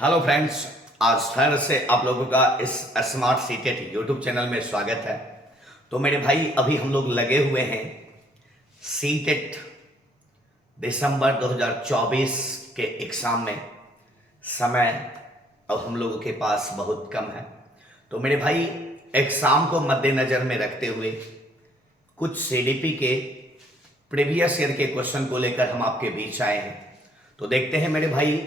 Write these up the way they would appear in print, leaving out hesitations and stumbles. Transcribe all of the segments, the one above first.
Hello friends, आज फिर से आप लोगों का इस स्मार्ट सीटेट यूट्यूब चैनल में स्वागत है। तो मेरे भाई, अभी हम लोग लगे हुए हैं सीटेट दिसंबर 2024 के एग्ज़ाम में। समय अब हम लोगों के पास बहुत कम है। तो मेरे भाई, एग्ज़ाम को मद्देनज़र में रखते हुए कुछ सीडीपी के प्रीवियस ईयर के क्वेश्चन को लेकर हम आपके बीच आए हैं। तो देखते हैं मेरे भाई,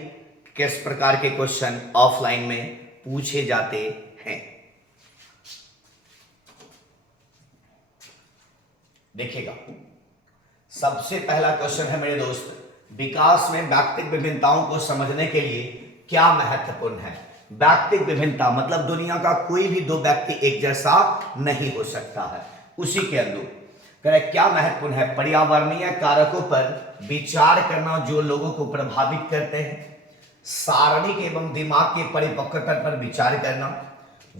किस प्रकार के क्वेश्चन ऑफलाइन में पूछे जाते हैं। देखिएगा, सबसे पहला क्वेश्चन है मेरे दोस्त, विकास में व्यक्तिगत विभिन्नताओं को समझने के लिए क्या महत्वपूर्ण है। व्यक्तिगत विभिन्नता मतलब दुनिया का कोई भी दो व्यक्ति एक जैसा नहीं हो सकता है। उसी के अनुरूप क्या महत्वपूर्ण है, पर्यावरणीय कारकों पर विचार करना जो लोगों को प्रभावित करते हैं, सारणिक एवं दिमाग के परिपक्वता पर विचार करना,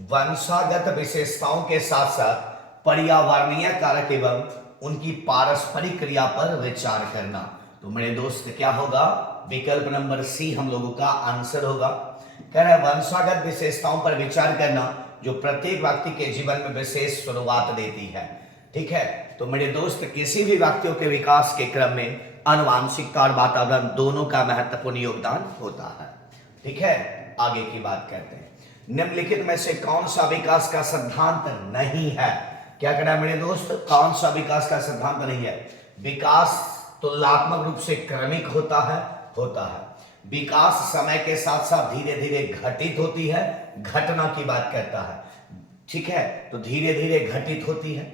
वंशागत विशेषताओं के साथ साथ पर्यावरणीय कारक एवं उनकी पारस्परिक क्रिया पर विचार करना। तो मेरे दोस्त क्या होगा, विकल्प नंबर सी हम लोगों का आंसर होगा। कह रहा है वंशागत विशेषताओं पर विचार करना जो प्रत्येक व्यक्ति के जीवन में विशेष शुरुआत देती है। ठीक है, तो मेरे दोस्त किसी भी व्यक्तियों के विकास के क्रम में आनुवांशिकता और वातावरण दोनों का महत्वपूर्ण योगदान होता है। ठीक है, आगे की बात करते हैं। निम्नलिखित में से कौन सा विकास का सिद्धांत नहीं है। क्या कह रहा है मेरे दोस्त, कौन सा विकास का सिद्धांत नहीं है। विकास तुलनात्मक रूप से क्रमिक होता है। विकास समय के साथ साथ धीरे धीरे घटित होती है, घटना की बात करता है। ठीक है, तो धीरे धीरे घटित होती है।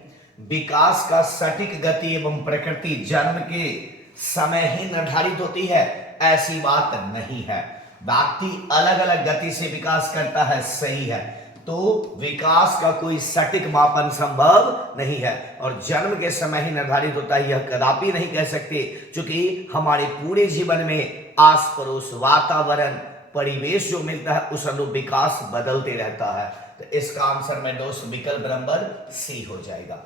विकास का सटीक गति एवं प्रकृति जन्म के समय ही निर्धारित होती है, ऐसी बात नहीं है। व्यक्ति अलग अलग गति से विकास करता है, सही है। तो विकास का कोई सटीक मापन संभव नहीं है और जन्म के समय ही निर्धारित होता है, यह कदापि नहीं कह सकते, क्योंकि हमारे पूरे जीवन में आस पड़ोस वातावरण परिवेश जो मिलता है उस अनुरूप विकास बदलते रहता है। तो इसका आंसर में दोस्त विकल्प नंबर सी हो जाएगा।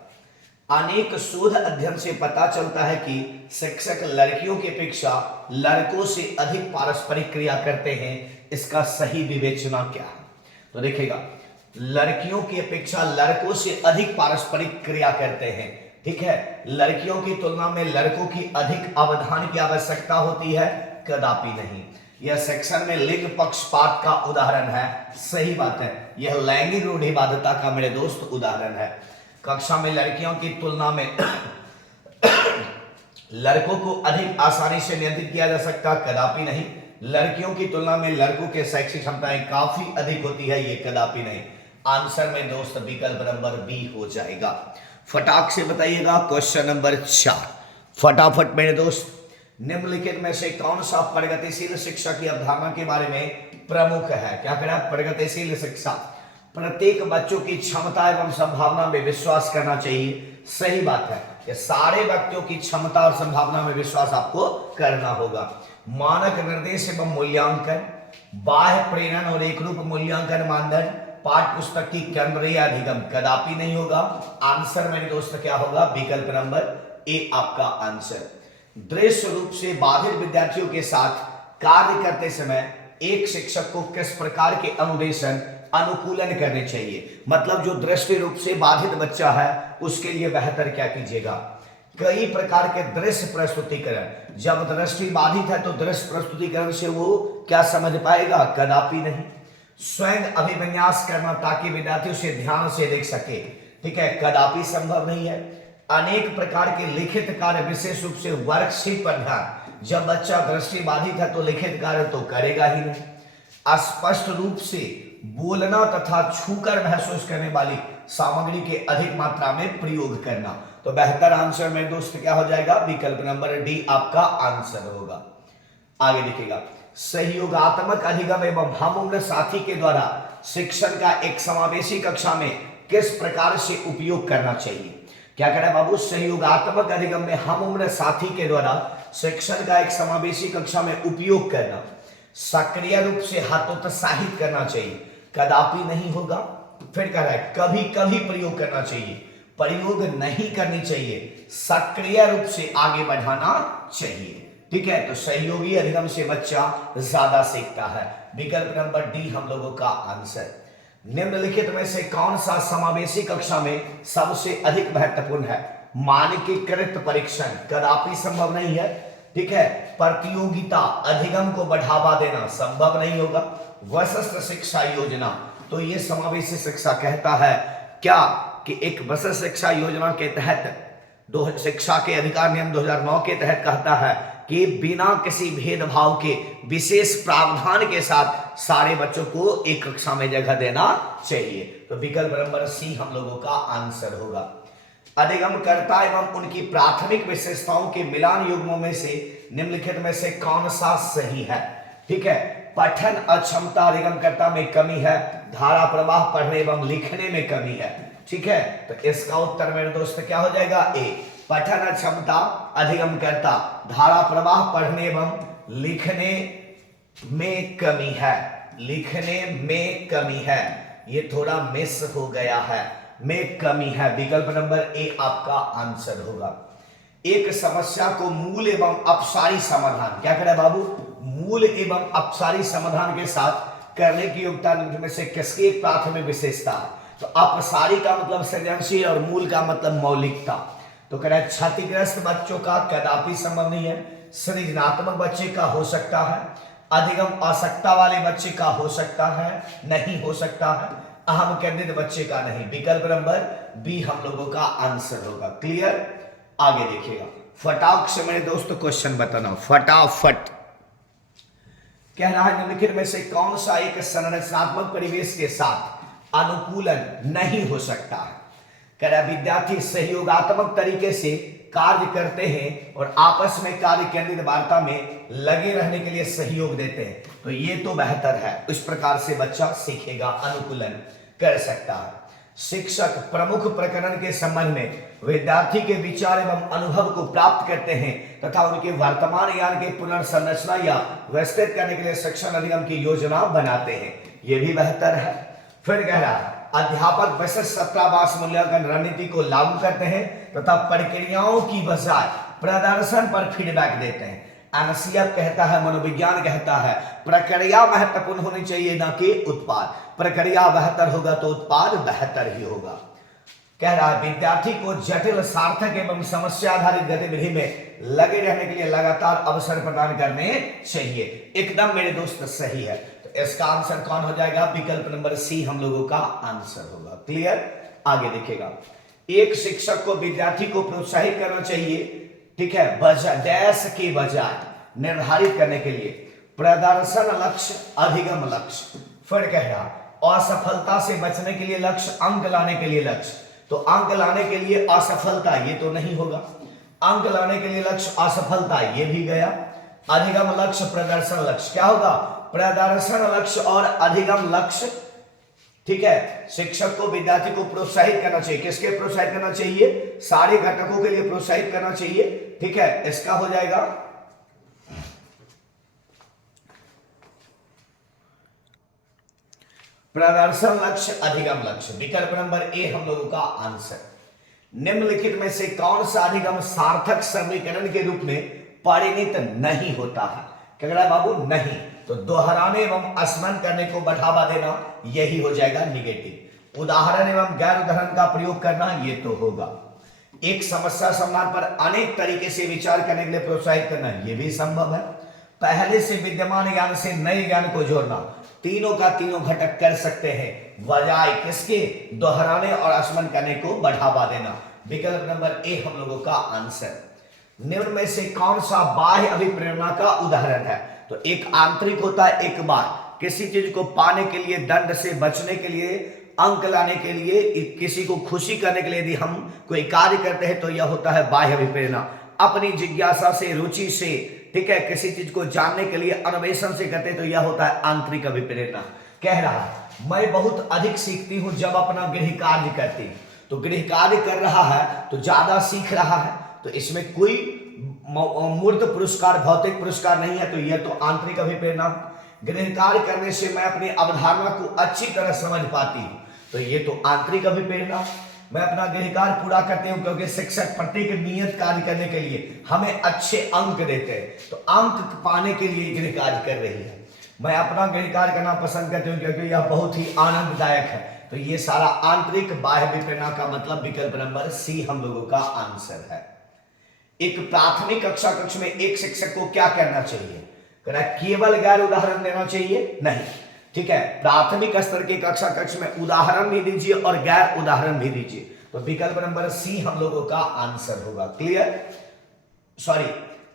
अनेक शोध अध्ययन से पता चलता है कि शिक्षक लड़कियों की अपेक्षा लड़कों से अधिक पारस्परिक क्रिया करते हैं। इसका सही विवेचना क्या है। तो देखिएगा, लड़कियों की अपेक्षा लड़कों से अधिक पारस्परिक क्रिया करते हैं। ठीक है, लड़कियों की तुलना में लड़कों की अधिक अवधान की आवश्यकता होती है, कदापि नहीं। यह सेक्शन में लिंग पक्षपात का उदाहरण है, सही बात है। यह लैंगिक रूढ़िवादिता का मेरे दोस्त उदाहरण है। कक्षा में लड़कियों की तुलना में लड़कों को अधिक आसानी से नियंत्रित किया जा सकता, कदापि नहीं। लड़कियों की तुलना में लड़कों के शैक्षिक क्षमताएं काफी अधिक होती है, ये कदापि नहीं। आंसर में दोस्त विकल्प नंबर बी हो जाएगा। फटाक से बताइएगा क्वेश्चन नंबर 4, फटाफट मेरे दोस्त। निम्नलिखित में से कौन सा प्रगतिशील शिक्षा की अवधारणा के बारे में प्रमुख है। क्या कह रहा है, प्रगतिशील शिक्षा प्रत्येक बच्चों की क्षमता एवं संभावना में विश्वास करना चाहिए, सही बात है। ये सारे व्यक्तियों की क्षमता और संभावना में विश्वास आपको करना होगा। मानक निर्देश एवं मूल्यांकन, बाह्य प्रेरण और एक रूप मूल्यांकन मानदंड, पाठ्य पुस्तक की केंद्रीय अधिगम, कदापि नहीं होगा। आंसर मेरे दोस्त क्या होगा, विकल्प नंबर ए आपका आंसर। दृश्य रूप से बाधित विद्यार्थियों के साथ कार्य करते समय एक शिक्षक को किस प्रकार के अनुदेशन अनुकूलन करने चाहिए। मतलब जो दृष्टि रूप से बाधित बच्चा है उसके लिए बेहतर क्या कीजिएगा, कई प्रकार के दृश्य प्रस्तुतिकरण। जब दृष्टि बाधित है तो दृश्य प्रस्तुतिकरण से वो क्या समझ पाएगा, कदापि नहीं। स्वयं अभिविन्यास करना ताकि विद्यार्थी उसे ध्यान से देख सके, ठीक है, कदापि संभव नहीं है। अनेक प्रकार के लिखित कार्य, विशेष रूप से वर्कशीट पर ध्यान। जब बच्चा दृष्टि बाधित है तो लिखित कार्य तो करेगा ही नहीं। स्पष्ट रूप से बोलना तथा छूकर महसूस करने वाली सामग्री के अधिक मात्रा में प्रयोग करना। तो बेहतर आंसर में दोस्त क्या हो जाएगा, विकल्प नंबर डी आपका आंसर होगा। आगे देखिएगा, सहयोगात्मक अधिगम एवं हम उम्र साथी के द्वारा शिक्षण का एक समावेशी कक्षा में किस प्रकार से उपयोग करना चाहिए। क्या कह रहा है बाबू, सहयोगात्मक अधिगम में हम उम्र साथी के द्वारा शिक्षण का एक समावेशी कक्षा में उपयोग करना, सक्रिय रूप से हतोत्साहित करना चाहिए, कदापि नहीं होगा। फिर कह रहा है कभी कभी प्रयोग करना चाहिए, प्रयोग नहीं करनी चाहिए, सक्रिय रूप से आगे बढ़ाना चाहिए। ठीक है, तो सहयोगी अधिगम से बच्चा ज्यादा सीखता है। विकल्प नंबर डी हम लोगों का आंसर। निम्नलिखित में से कौन सा समावेशी कक्षा में सबसे अधिक महत्वपूर्ण है? मानकीकृत परीक्षण कदापि संभव नहीं है, ठीक है। प्रतियोगिता अधिगम को बढ़ावा देना संभव नहीं होगा। वरिष्ठ शिक्षा योजना, तो ये समावेशी शिक्षा कहता है क्या कि एक वरिष्ठ शिक्षा योजना के तहत शिक्षा के अधिकार नियम 2009 के तहत कहता है कि बिना किसी भेदभाव के विशेष प्रावधान के साथ सारे बच्चों को एक कक्षा में जगह देना चाहिए। तो विकल्प नंबर सी हम लोगों का आंसर होगा। अधिगमकर्ता एवं उनकी प्राथमिक विशेषताओं के मिलान युग्मों में से निम्नलिखित में से कौन सा सही है? ठीक है, पठन अक्षमता अधिगमकर्ता में कमी है, धारा प्रवाह पढ़ने एवं लिखने में कमी है। ठीक है, तो इसका उत्तर मेरे दोस्त क्या हो जाएगा? ए, पठन क्षमता अधिगमकर्ता, धारा प्रवाह पढ़ने एवं लिखने में कमी है। लिखने में कमी है, ये थोड़ा मिस हो गया है, में कमी है। विकल्प नंबर ए आपका आंसर होगा। एक समस्या को मूल एवं अपसारी समाधान, क्या करें बाबू? मूल एवं अपसारी समाधान के साथ करने की योग्यता में से किसकी प्राथमिक विशेषता है? तो अपसारी का मतलब सृजनशील और मूल का मतलब मौलिकता। तो कह रहा है क्षतिग्रस्त बच्चों का कदापि संभव नहीं है, सृजनात्मक बच्चे का हो सकता है, अधिगम आवश्यकता वाले बच्चे का हो सकता है, नहीं हो सकता है, अहम केंद्रित बच्चे का नहीं। विकल्प नंबर बी हम लोगों का आंसर होगा। क्लियर? आगे देखिएगा, फटाक से मेरे दोस्तों क्वेश्चन बताना फटाफट। कह रहा है निम्नलिखित में से कौन सा एक संरचनात्मक परिवेश के साथ अनुकूलन नहीं हो सकता है? कह रहा विद्यार्थी सहयोगात्मक तरीके से कार्य करते हैं और आपस में कार्य केंद्रित वार्ता में लगे रहने के लिए सहयोग देते हैं, तो ये तो बेहतर है। इस प्रकार से बच्चा सीखेगा, अनुकूलन कर सकता है। शिक्षक प्रमुख प्रकरण के संबंध में विद्यार्थी के विचार एवं अनुभव को प्राप्त करते हैं तथा उनके वर्तमान ज्ञान के पुनर्संरचना या विस्तृत करने के लिए शिक्षण अधिगम की योजना बनाते हैं, ये भी बेहतर है। फिर कह रहा है अध्यापक विशिष्ट छात्रावास मूल्यांकन रणनीति को लागू करते हैं तथा प्रक्रियाओं की बजाय प्रदर्शन पर फीडबैक देते हैं। एनसीएफ कहता है, मनोविज्ञान कहता है प्रक्रिया महत्वपूर्ण होनी चाहिए ना कि उत्पाद। प्रक्रिया बेहतर होगा तो उत्पाद बेहतर ही होगा। कह रहा है विद्यार्थी को जटिल, सार्थक एवं समस्या आधारित गतिविधि में लगे रहने के लिए लगातार अवसर प्रदान करने चाहिए। एकदम मेरे दोस्त सही है। तो इसका आंसर कौन हो जाएगा? विकल्प नंबर सी हम लोगों का आंसर होगा। क्लियर? आगे देखिएगा, एक शिक्षक को विद्यार्थी को प्रोत्साहित करना चाहिए, ठीक है, डैश के बजाय निर्धारित करने के लिए प्रदर्शन लक्ष्य, अधिगम लक्ष्य। फिर कह रहा असफलता से बचने के लिए लक्ष्य, अंक लाने के लिए लक्ष्य। तो अंक लाने के लिए असफलता, ये तो नहीं होगा। अंक लाने के लिए लक्ष्य, असफलता, ये भी गया। अधिगम लक्ष्य, प्रदर्शन लक्ष्य, क्या होगा? प्रदर्शन लक्ष्य और अधिगम लक्ष्य। ठीक है, शिक्षक को विद्यार्थी को प्रोत्साहित करना चाहिए। किसके प्रोत्साहित करना चाहिए? सारे घटकों के लिए प्रोत्साहित करना चाहिए। ठीक है, इसका हो जाएगा प्रदर्शन लक्ष्य, अधिगम लक्ष्य। विकल्प नंबर ए हम लोगों का आंसर। निम्नलिखित में से कौन सा अधिगम सार्थक समीकरण के रूप में परिणत नहीं होता है? क्या कह रहा है बाबू? नहीं। तो दोहराने एवं स्मरण करने को बढ़ावा देना, यही हो जाएगा निगेटिव। उदाहरण एवं गैर उदाहरण का प्रयोग करना, ये तो होगा। एक समस्या समाधान पर अनेक तरीके से विचार करने के लिए प्रोत्साहित करना, ये भी संभव है। पहले से विद्यमान ज्ञान से नए ज्ञान को जोड़ना, तीनों का तीनों घटक कर सकते हैं, बजाय किसके? दोहराने और स्मरण करने को बढ़ावा देना। विकल्प नंबर ए हम लोगों का आंसर। निम्न में से कौन सा बाह्य अभिप्रेरणा का उदाहरण है? तो एक आंतरिक होता है, एक बाह्य। किसी चीज को पाने के लिए, दंड से बचने के लिए, अंक लाने के लिए, किसी को खुशी करने के लिए यदि हम कोई कार्य करते हैं तो यह होता है बाह्य अभिप्रेरणा। अपनी जिज्ञासा से, रुचि से, ठीक है, किसी चीज को जानने के लिए अन्वेषण से करते हैं तो यह होता है आंतरिक अभिप्रेरणा। कह रहा है मैं बहुत अधिक सीखती हूं जब अपना गृह कार्य करती हूं। तो गृह कार्य कर रहा है तो ज्यादा सीख रहा है, तो इसमें कोई मूर्त पुरस्कार, भौतिक पुरस्कार नहीं है, तो यह तो आंतरिक अभिप्रेरणा। गृह कार्य करने से मैं अपनी अवधारणा को अच्छी तरह समझ पाती हूं, तो ये तो आंतरिक अभिप्रेरणा। मैं अपना गृह कार्य पूरा करती हूं क्योंकि शिक्षक प्रत्येक नियत कार्य करने के लिए हमें अच्छे अंक देते हैं, तो अंक पाने के लिए गृह कार्य कर रही है। मैं अपना गृह कार्य करना पसंद करती हूँ क्योंकि यह बहुत ही आनंददायक है। तो ये सारा आंतरिक बाह्य विप्रेरणा का मतलब विकल्प नंबर सी हम लोगों का आंसर है। एक प्राथमिक कक्षा कक्ष में एक शिक्षक को क्या करना चाहिए? कहना केवल गैर उदाहरण देना चाहिए? नहीं, ठीक है, प्राथमिक स्तर के कक्षा कक्ष में उदाहरण भी दीजिए और गैर उदाहरण भी दीजिए। तो विकल्प नंबर सी हम लोगों का आंसर होगा। क्लियर? सॉरी,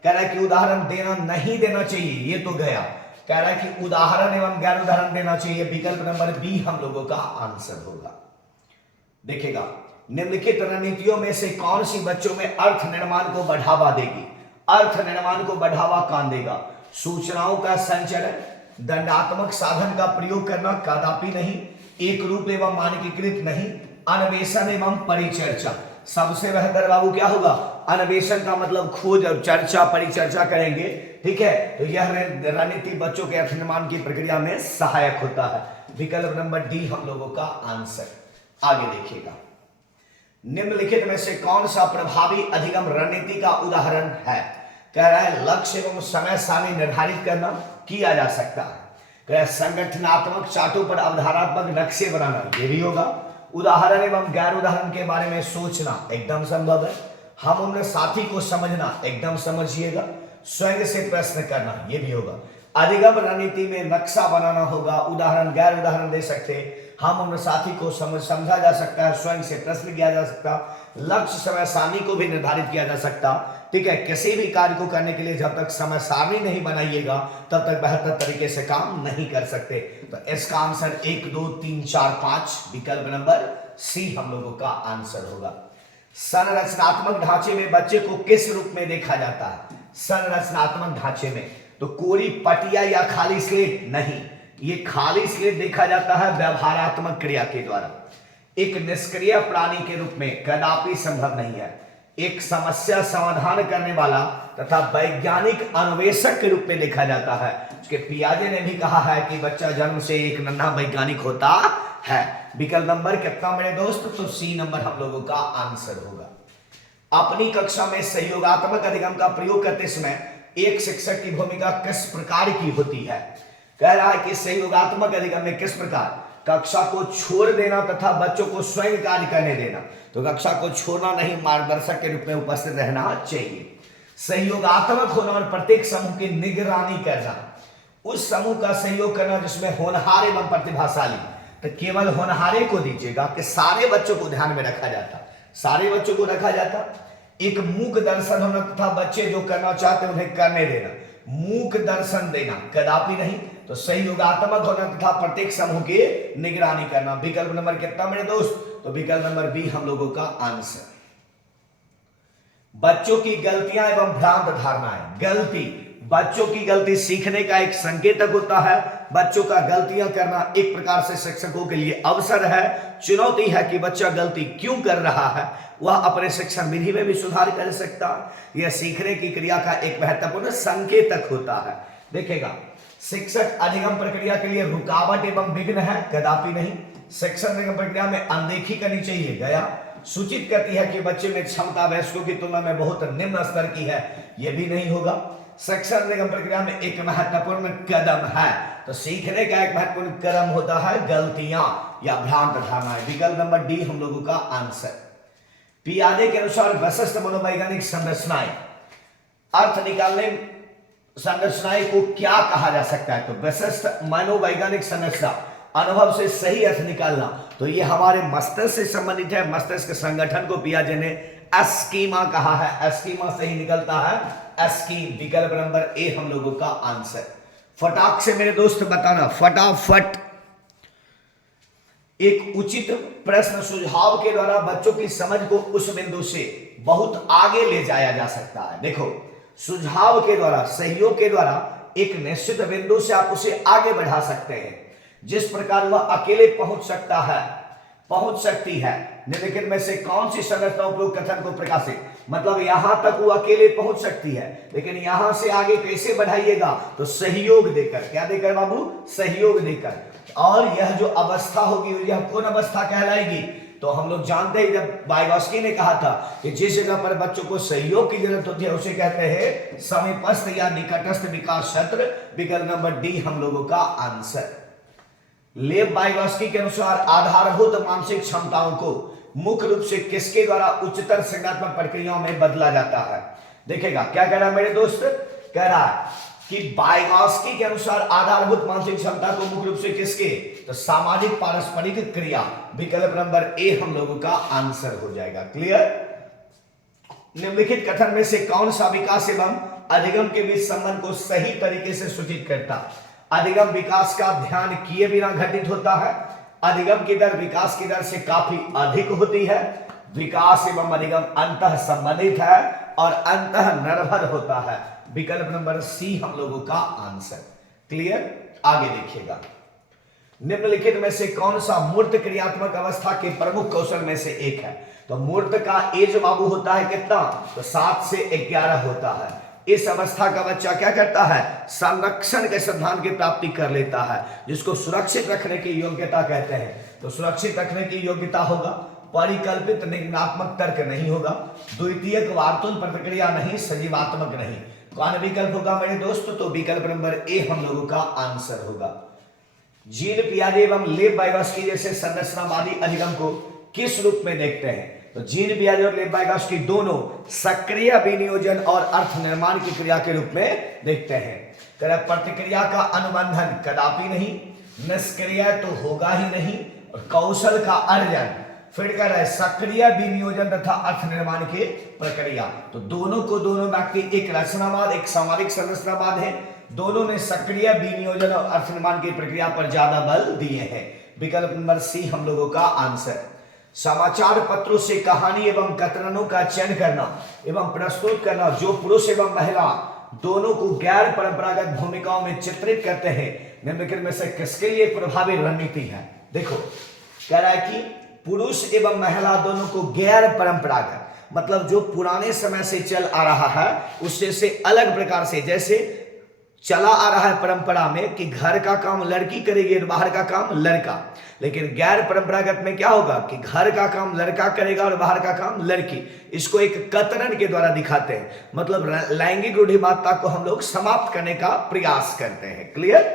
कह रहा है कि उदाहरण देना नहीं देना चाहिए, ये तो गया। कह रहा है कि उदाहरण एवं गैर उदाहरण देना चाहिए, विकल्प नंबर बी हम लोगों का आंसर होगा। देखिएगा, निम्नलिखित रणनीतियों में से कौन सी बच्चों में अर्थ निर्माण को बढ़ावा देगी? अर्थ निर्माण को बढ़ावा कौन देगा? सूचनाओं का संचरण, दंडात्मक साधन का प्रयोग करना, कदापि नहीं, एक रूप एवं मानकीकृत नहीं, अन्वेषण एवं परिचर्चा। सबसे बेहतर बाबू क्या होगा? अन्वेषण का मतलब खोज और चर्चा, परिचर्चा करेंगे, ठीक है। तो यह रणनीति बच्चों के अर्थ निर्माण की प्रक्रिया में सहायक होता है। विकल्प नंबर डी हम लोगों का आंसर। आगे देखिएगा, निम्नलिखित में से कौन सा प्रभावी अधिगम रणनीति का उदाहरण है? कह रहा है लक्ष्य एवं समय सारणी निर्धारित करना किया जा सकता है। कह रहा है संगठनात्मक चार्टों पर अवधारणात्मक नक्शे बनाना, ये भी होगा। उदाहरण एवं गैर उदाहरण के बारे में सोचना एकदम संभव है। हम उम्र साथी को समझना एकदम समझिएगा। स्वयं से प्रश्न करना, ये भी होगा। अधिगम रणनीति में नक्शा बनाना होगा, उदाहरण गैर उदाहरण दे सकते, हम उम्र साथी को समझा जा सकता है, स्वयं से प्रश्न किया जा सकता, लक्ष्य समय सारणी को भी निर्धारित किया जा सकता, ठीक है। किसी भी कार्य को करने के लिए जब तक समय सारणी नहीं बनाइएगा तब तक बेहतर तरीके से काम नहीं कर सकते। तो इसका आंसर 1 2 3 4 5 विकल्प नंबर सी हम लोगों का आंसर होगा। संरचनात्मक ढांचे में बच्चे को किस रूप में देखा जाता है? संरचनात्मक ढांचे में तो कोरी पटिया या खाली स्लेट नहीं, ये खाली स्लेट देखा जाता है व्यवहारात्मक क्रिया के द्वारा। एक निष्क्रिय प्राणी के रूप में कदापि संभव नहीं है। एक समस्या समाधान करने वाला तथा वैज्ञानिक अन्वेषक के रूप में देखा जाता है। उसके पियाजे ने भी कहा है कि बच्चा जन्म से एक नन्हा वैज्ञानिक होता है। विकल्प नंबर कितना मेरे दोस्त? तो सी नंबर हम लोगों का आंसर होगा। अपनी कक्षा में सहयोगात्मक अधिगम का प्रयोग करते समय एक शिक्षक की भूमिका किस प्रकार की होती है? कह रहा है कि सहयोगात्मक अधिगम में किस प्रकार? कक्षा को छोड़ देना तथा बच्चों को स्वयं कार्य करने देना। तो कक्षा को छोड़ना नहीं, मार्गदर्शक के रूप में उपस्थित रहना चाहिए। सहयोगात्मक होना और प्रत्येक समूह की निगरानी करना, उस समूह का सहयोग करना जिसमें होनहार एवं प्रतिभाशाली। तो केवल होनहारे को दीजिएगा कि सारे बच्चों को ध्यान में रखा जाता, सारे बच्चों को रखा जाता। एक मूक दर्शन होना तथा बच्चे जो करना चाहते हैं उन्हें करने देना, मूक दर्शन देना कदापि नहीं। तो सहयोगात्मक होना तथा प्रत्येक समूह की निगरानी करना। विकल्प नंबर कितना मेरे दोस्त? तो विकल्प नंबर बी हम लोगों का आंसर। बच्चों की गलतियां एवं भ्रांत धारणाएं। गलती, बच्चों की गलती सीखने का एक संकेतक होता है। बच्चों का गलतियां करना एक प्रकार से शिक्षकों के लिए अवसर है, चुनौती है कि बच्चा गलती क्यों कर रहा है, वह अपने शिक्षण विधि में भी सुधार कर सकता है। यह सीखने की क्रिया का एक महत्वपूर्ण संकेतक होता है। देखिएगा, शिक्षक अधिगम प्रक्रिया के लिए रुकावट एवं विघ्न है? कदापि नहीं। शिक्षण अधिगम प्रक्रिया में अनदेखी करनी चाहिए? गया। सूचित करती है कि बच्चे में क्षमता वयस्कों की तुलना में बहुत निम्न स्तर की है? यह भी नहीं होगा। शिक्षण अधिगम प्रक्रिया में एक महत्वपूर्ण कदम है, तो सीखने का एक महत्वपूर्ण कदम होता है गलतियां या भ्रांत धारणाएं। विकल्प नंबर डी हम लोगों का आंसर। पियाजे के अनुसार विशिष्ट मनोवैज्ञानिक संरचनाएं, अर्थ निकालने संरचनाएं को क्या कहा जा सकता है? तो विशिष्ट मनोवैज्ञानिक संरचना, अनुभव से सही अर्थ निकालना, तो ये हमारे मस्तिष्क से संबंधित है। मस्तिष्क संगठन को पियाजे ने एस्कीमा कहा है, एस्कीमा से ही निकलता है एस्कीम। विकल्प नंबर ए हम लोगों का आंसर। फटाक से मेरे दोस्त बताना, फटाफट। एक उचित प्रश्न सुझाव के द्वारा बच्चों की समझ को उस बिंदु से बहुत आगे ले जाया जा सकता है। देखो, सुझाव के द्वारा, सहयोग के द्वारा एक निश्चित बिंदु से आप उसे आगे बढ़ा सकते हैं। जिस प्रकार वह अकेले पहुंच सकता है, पहुंच सकती है। निम्नलिखित में से कौन सी संरचना उपयोग कथन को प्रकाशित, मतलब यहां तक वो अकेले पहुंच सकती है, लेकिन यहां से आगे कैसे बढ़ाइएगा? तो सहयोग देकर। क्या देकर बाबू? सहयोग देकर। और यह जो अवस्था होगी, यह कौन अवस्था कहलाएगी? तो हम लोग जानते हैं जब वाइगॉस्की ने कहा था कि जिस जगह पर बच्चों को सहयोग की जरूरत होती है उसे कहते हैं समीपस्थ या निकटस्थ विकास क्षेत्र। विकल्प नंबर डी हम लोगों का आंसर। लेव वाइगॉस्की के अनुसार आधारभूत मानसिक क्षमताओं को मुख्य रूप से किसके द्वारा उच्चतर संज्ञानात्मक प्रक्रियाओं में बदला जाता है? देखिएगा क्या कह रहा है मेरे दोस्त, कह रहा है कि वाइगॉस्की के अनुसार आधारभूत मानसिक क्षमता को मुख्य रूप से किसके, तो सामाजिक पारस्परिक क्रिया। विकल्प नंबर ए हम लोगों का आंसर हो जाएगा। क्लियर। निम्नलिखित कथन में से कौन सा विकास एवं अधिगम के बीच संबंध को सही तरीके से सूचित करता? अधिगम विकास का ध्यान किए बिना घटित होता है। अधिगम की दर विकास की दर से काफी अधिक होती है। विकास एवं अधिगम अंतः संबंधित है और अंतः निर्भर होता है। विकल्प नंबर सी हम लोगों का आंसर। क्लियर। आगे देखिएगा, निम्नलिखित में से कौन सा मूर्त क्रियात्मक अवस्था के प्रमुख कौशल में से एक है? तो मूर्त का एज बाबू होता है कितना, तो 7 से 11 होता है। इस अवस्था का बच्चा क्या करता है, संरक्षण के सिद्धांत की प्राप्ति कर लेता है, जिसको सुरक्षित रखने की योग्यता कहते हैं। तो सुरक्षित रखने की योग्यता होगा, परिकल्पित निगमनात्मक तर्क नहीं होगा, द्वितीयक वार्तुल प्रतिक्रिया नहीं, सजीवात्मक नहीं। कौन विकल्प होगा मेरे दोस्तों? तो विकल्प नंबर ए हम लोगों का आंसर होगा। जीन पियाजे एवं लेव वाइगॉस्की जैसे संरचनावादी अधिगम को किस रूप में देखते हैं? तो जीन पियाजे और लेव वाइगॉस्की दोनों सक्रिय विनियोजन और अर्थ निर्माण की क्रिया के रूप में देखते हैं। प्रतिक्रिया का अनुबंधन कदापि नहीं, निष्क्रिय तो होगा ही नहीं, और कौशल का अर्जन, फिर कह रहा है सक्रिय विनियोजन तथा अर्थ निर्माण की प्रक्रिया। तो दोनों को दोनों व्यक्ति, एक रचनावाद एक सामाजिक संरचनावाद है, दोनों ने सक्रिय विनियोजन और अर्थ निर्माण की प्रक्रिया पर ज्यादा बल दिए हैं। विकल्प नंबर सी हम लोगों का आंसर। समाचार पत्रों से कहानी एवं कथनों का चयन करना एवं प्रस्तुत करना जो पुरुष एवं महिला दोनों को गैर परंपरागत भूमिकाओं में चित्रित करते हैं, निम्नलिखित में से किसके लिए प्रभावी रणनीति है? देखो कह रहा है कि पुरुष एवं महिला दोनों को गैर परंपरागत, मतलब जो पुराने समय से चल आ रहा है उससे से अलग प्रकार से, जैसे चला आ रहा है परंपरा में कि घर का काम लड़की करेगी और बाहर का काम लड़का, लेकिन गैर परंपरागत में क्या होगा कि घर का काम लड़का करेगा और बाहर का काम लड़की। इसको एक कतरन के द्वारा दिखाते हैं, मतलब लैंगिक रूढ़िवादिता को हम लोग समाप्त करने का प्रयास करते हैं। क्लियर।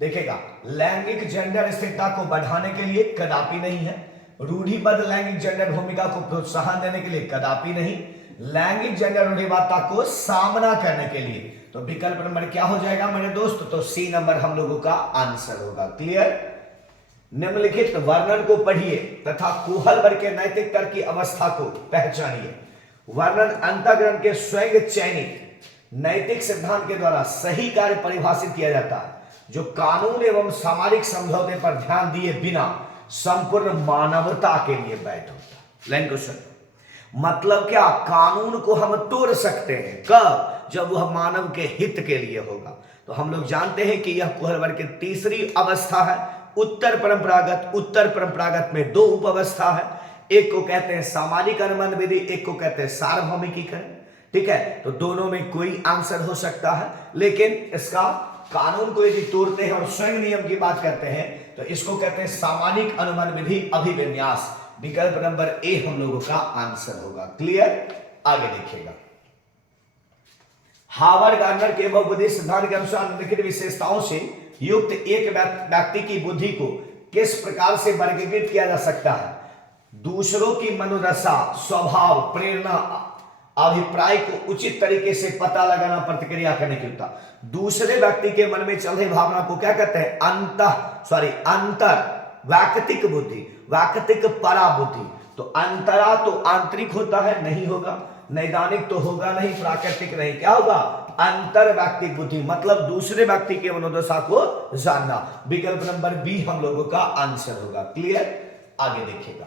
देखेगा, लैंगिक जेंडर स्थिरता को बढ़ाने के लिए कदापि नहीं है, रूढ़िबद्ध लैंगिक जेंडर भूमिका को प्रोत्साहन देने के लिए कदापि नहीं, लैंगिक जेंडर रूढ़िवादिता को सामना करने के लिए। तो विकल्प नंबर क्या हो जाएगा मेरे दोस्त? तो सी नंबर हम लोगों का आंसर होगा। क्लियर। निम्नलिखित वर्णन को पढ़िए तथा कुहल वर्ग के नैतिक तर्क की अवस्था को पहचानिए। वर्णन अंतःकरण के स्वयं चयनित नैतिक सिद्धांत के द्वारा सही कार्य परिभाषित किया जाता है, जो कानून एवं सामाजिक समझौते पर ध्यान दिए बिना संपूर्ण मानवता के लिए बैठ होता है। लाइन क्वेश्चन, मतलब क्या? कानून को हम तोड़ सकते हैं कब? जब वह मानव के हित के लिए होगा। तो हम लोग जानते हैं कि यह कुहल वर्ग की तीसरी अवस्था है। उत्तर परंपरागत, उत्तर परंपरागत में 2 उप अवस्था है, एक को कहते हैं सामाजिक अनुबंध विधि, एक को कहते हैं सार्वभौमिकीकरण। ठीक है, तो दोनों में कोई आंसर हो सकता है, लेकिन इसका कानून को यदि तोड़ते हैं और स्वयं नियम की बात करते हैं तो इसको कहते हैं सामाजिक अनुबंध विधि अभिविन्यास। विकल्प नंबर ए हम लोगों का आंसर होगा। क्लियर। आगे देखिएगा, हार्वर्ड गार्डनर के बहुबुद्धि सिद्धांत के अनुसार निम्नलिखित विशेषताओं से युक्त एक व्यक्ति की बुद्धि को किस प्रकार से वर्गीकृत किया जा सकता है? दूसरों की मनोदशा, स्वभाव, प्रेरणा, अभिप्राय को उचित तरीके से पता लगाना, प्रतिक्रिया करने की क्षमता। दूसरे व्यक्ति के मन में चल रही भावना को क्या कहते हैं? अंतर वैयक्तिक बुद्धि, वैयक्तिक पराबुद्धि। तो अंतरा तो आंतरिक होता है, नहीं होगा, नैदानिक तो होगा नहीं, प्राकृतिक नहीं, क्या होगा? अंतर वैयक्तिक बुद्धि, मतलब दूसरे व्यक्ति के मनोदशा को जानना। विकल्प नंबर बी हम लोगों का आंसर होगा। क्लियर। आगे देखिएगा,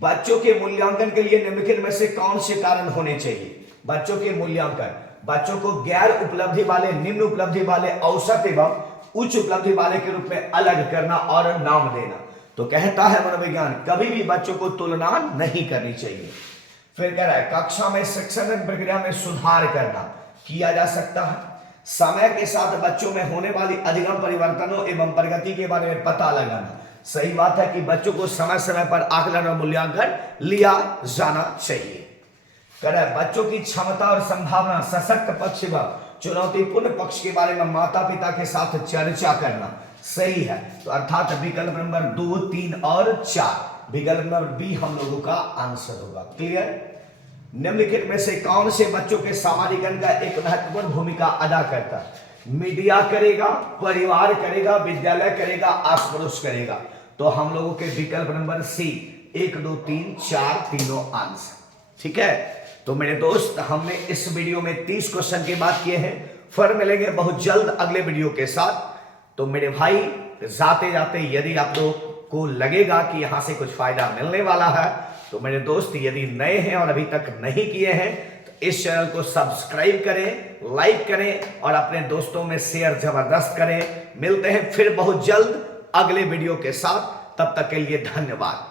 बच्चों के मूल्यांकन के लिए निम्नलिखित में से कौन से कारण होने चाहिए? बच्चों के मूल्यांकन, बच्चों को गैर उपलब्धि वाले, निम्न उपलब्धि वाले, औसत एवं उच्च उपलब्धि वाले के रूप में अलग करना और नाम देना। तो कहता है मनोविज्ञान कभी भी बच्चों को तुलना नहीं करनी चाहिए। फिर कह रहा है कक्षा में शिक्षण प्रक्रिया में सुधार करना किया जा सकता है। समय के साथ बच्चों में होने वाली अधिगम परिवर्तनों एवं प्रगति के बारे में पता लगाना, सही बात है कि बच्चों को समय समय पर आकलन और मूल्यांकन लिया जाना चाहिए। करें बच्चों की क्षमता और संभावना, सशक्त पक्ष व चुनौतीपूर्ण पक्ष के बारे में माता पिता के साथ चर्चा करना। सही है, तो अर्थात विकल्प नंबर 2, 3 और 4, विकल्प नंबर बी हम लोगों का आंसर होगा। क्लियर। निम्नलिखित में से कौन से बच्चों के सामाजिकरण का एक महत्वपूर्ण भूमिका अदा करता है? मीडिया करेगा, परिवार करेगा, विद्यालय करेगा, आस पड़ोस करेगा। तो हम लोगों के विकल्प नंबर सी 1, 2, 3, 4 तीनों आंसर। ठीक है, तो मेरे दोस्त हमने इस वीडियो में 30 क्वेश्चन की बात किए हैं। फिर मिलेंगे बहुत जल्द अगले वीडियो के साथ। तो मेरे भाई जाते जाते यदि आप लोग को लगेगा कि यहां से कुछ फायदा मिलने वाला है, तो मेरे दोस्त यदि नए हैं और अभी तक नहीं किए हैं तो इस चैनल को सब्सक्राइब करें, लाइक करें और अपने दोस्तों में शेयर जबरदस्त करें। मिलते हैं फिर बहुत जल्द अगले वीडियो के साथ, तब तक के लिए धन्यवाद।